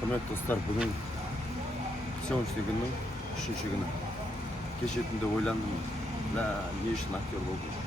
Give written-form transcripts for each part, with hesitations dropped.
Құрметті достар, бүгін съемочный күннің 3-ші күні. Кеше түнде ойландым, не үшін актер болдым.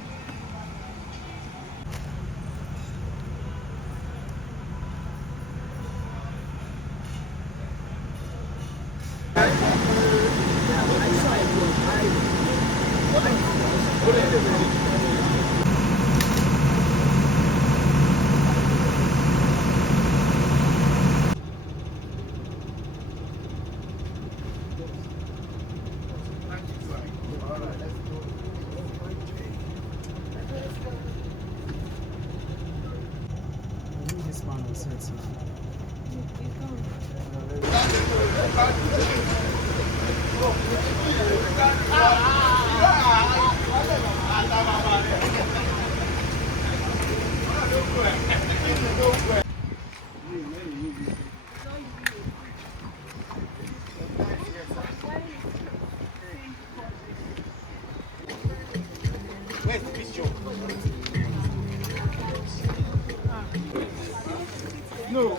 No.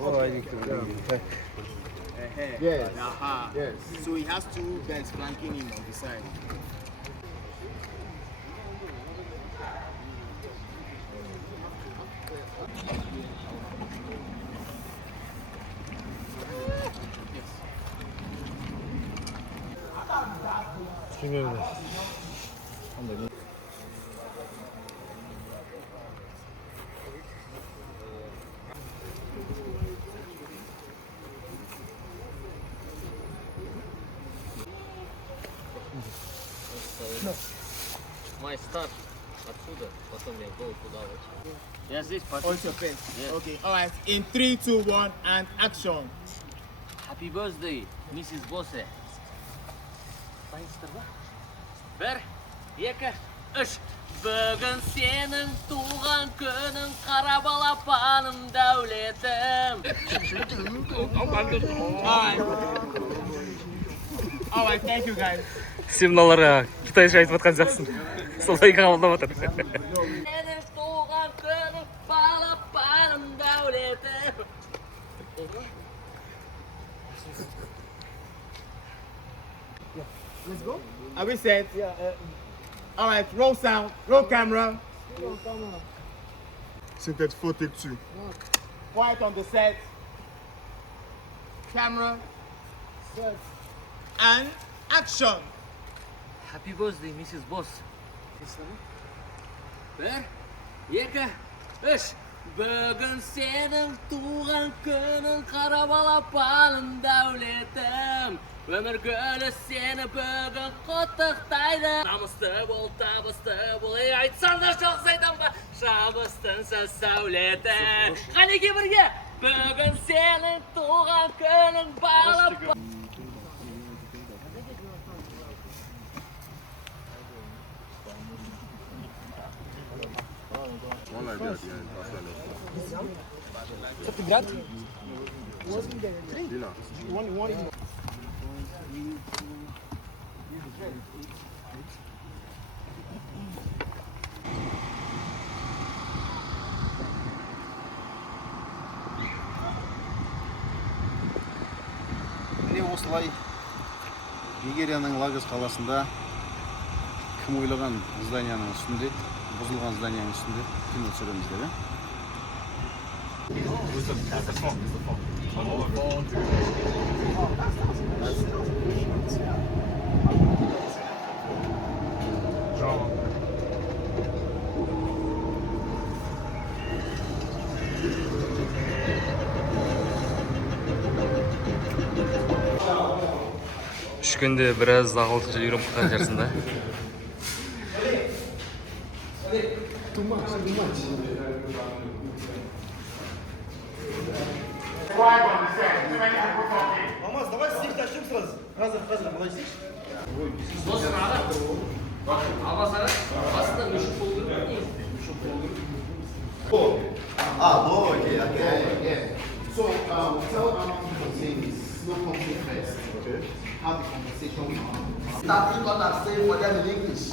Oh, I need to be. Yes. Aha. Yes. So he has two guys flanking him on the side. My start отсюда, потом я go туда вот. Я здесь Also face. Okay. All right. In 3, 2, 1, and action. Happy birthday, Mrs. Bosse. Bir, екі, үш. Бүгін сенің туған күнің, қара балапаным, дәулетім. All right. Thank you guys. Сен мыналарға қытайша айтып жатқан жақсың. Солай қабылдап отыр. Сенің туған күнің, балапаным, дәулетім. Let's go. Are we set? Yeah. All right. Roll sound. Roll camera. Synthèse faux take two. Quiet on the set. Camera. Set. And action. Happy birthday, Mrs. Boss. Bir, екі, үш. Бүгін сенің туған күнің, қара балапаным, дәулетім. Өмір гүлі сені бүгін құттықтайды. Намысты бол, табысты бол, айтсаң да жоқ сайдан ба, шабыстың сәулеті. Қанеке бірге, бүгін сенің туған күнің, балапаным. Міне осылай Нигерияның Лагос қаласында кім ойлаған зданияның үстінде, бұзылған зданияның үстінде кино түсіреміз деп. түшкенде біраз ағылшынша үйреніп қалған шығарсың да? Алмаз, давай стих начнем сразу. Қазір, қалай стих? Сосын ара. Албасара. Астында мүшік болу керек негізі. Yeah. So, tell things, no conflict first. Okay. Have a conversation. Starting what I'm saying for them in English.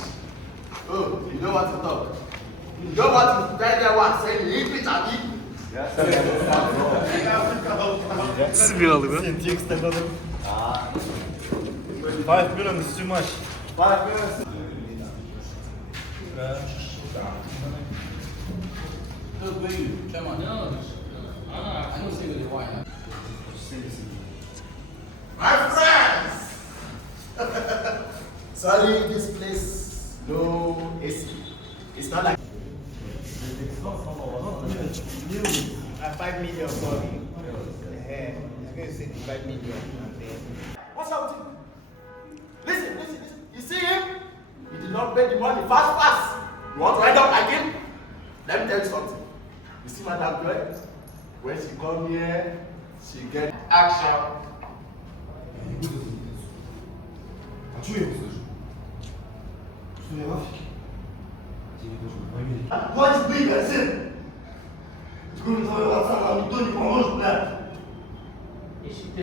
Oh, you know what to talk. You know what to tell them what I'm saying in English, Abi. Түсінбей қалды ғой? Сен текст айтадың. 5 minutes too much. 5 minutes. My friends! Sorry, this place, no AC. It's not like... 5 million for me. It's going to say 5 million. What's up? Listen. You see him? He did not pay the money fast. You want to end up like him? Let me tell you something. You see Madam Joy? When she come here, she get action. А что я его слышу? Что я в Африке? Тебе тоже в Америке. Хватит быка, сын! Кроме твоего отца нам никто не поможет, блядь!